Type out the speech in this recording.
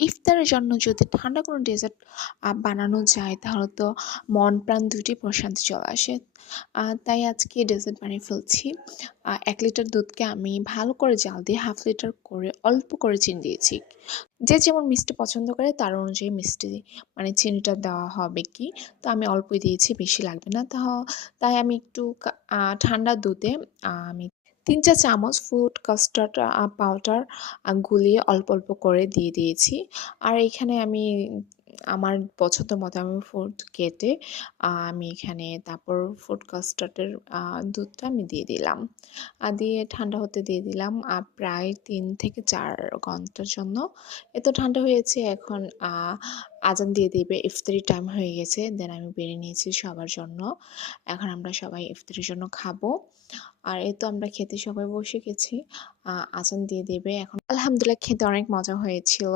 ইফতারের জন্য যদি ঠান্ডা কোনো ডেজার্ট বানানো যায় তাহলে তো মন প্রাণ দুটোই প্রশান্তি চলে আসে। তাই আজকে ডেজার্ট বানিয়ে ফেলছি। ১ লিটার দুধকে আমি ভালো করে জাল দিয়ে 1/2 লিটার করে অল্প করে চিনি দিয়েছি। যে যেমন মিষ্টি পছন্দ করে তার অনুযায়ী মিষ্টি মানে চিনিটা দেওয়া হবে কি। তো আমি অল্পই দিয়েছি, বেশি লাগবে না। তাই আমি একটু ঠান্ডা দুধে আমি ৩ চা চামচ ফুড কাস্টার্ড পাউডার গুলিয়ে অল্প, অল্প করে দিয়ে দিয়েছি। আর এখানে আমি আমার পছন্দ মতো আমি ফুড কেটে আমি এখানে তারপর ফুড কাস্টার্ডের দুধটা আমি দিয়ে দিলাম। দিয়ে ঠান্ডা হতে দিয়ে দিলাম প্রায় ৩ থেকে ৪ ঘন্টার জন্য। এ তো ঠান্ডা হয়েছে, এখন আজান দিয়ে দিবে, ইফতারি টাইম হয়ে গেছে। দেন আমি বেড়ে নিয়েছি সবার জন্য। এখন আমরা সবাই ইফতারির জন্য খাবো। আর এই তো আমরা খেতে সবাই বসে গেছি। আজান দিয়ে দেবে এখন। আলহামদুলিল্লাহ খেতে অনেক মজা হয়েছিল।